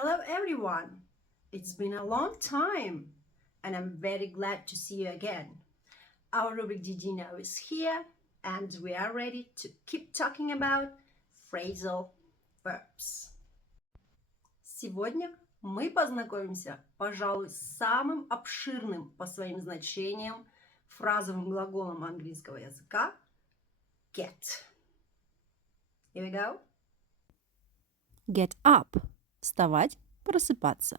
Hello, everyone. It's been a long time, and I'm very glad to see you again. Our rubric Did you know is here, and we are ready to keep talking about phrasal verbs. Сегодня мы познакомимся, пожалуй, с самым обширным по своим значениям фразовым глаголом английского языка get. Here we go. Get up. Вставать, просыпаться.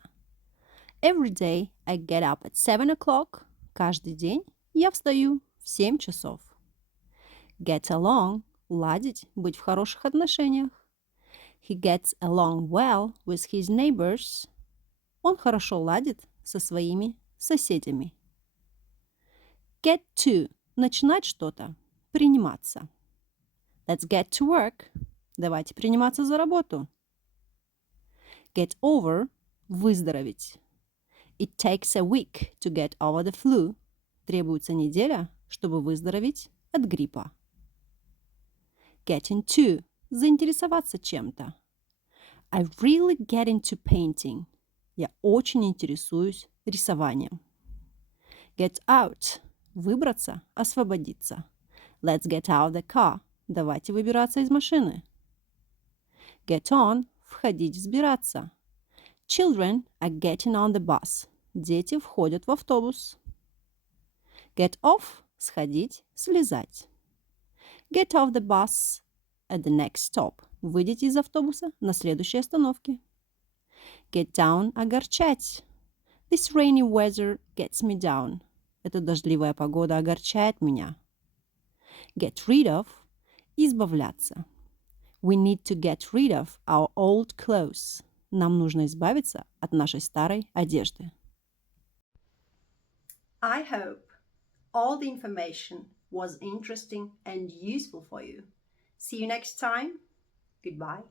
Every day I get up at 7 o'clock. Каждый день я встаю в 7 часов. Get along. Ладить, быть в хороших отношениях. He gets along well with his neighbors. Он хорошо ладит со своими соседями. Get to. Начинать что-то. Приниматься. Let's get to work. Давайте приниматься за работу. Get over – выздороветь. It takes a week to get over the flu. Требуется неделя, чтобы выздороветь от гриппа. Get into – заинтересоваться чем-то. I really get into painting. Я очень интересуюсь рисованием. Get out – выбраться, освободиться. Let's get out the car. Давайте выбираться из машины. Get on – входить, взбираться. Children are getting on the bus. Дети входят в автобус. Get off – сходить, слезать. Get off the bus at the next stop. Выйдите из автобуса на следующей остановке. Get down – огорчать. This rainy weather gets me down. Эта дождливая погода огорчает меня. Get rid of – избавляться. We need to get rid of our old clothes. Нам нужно избавиться от нашей старой одежды. I hope all the information was interesting and useful for you. See you next time. Goodbye.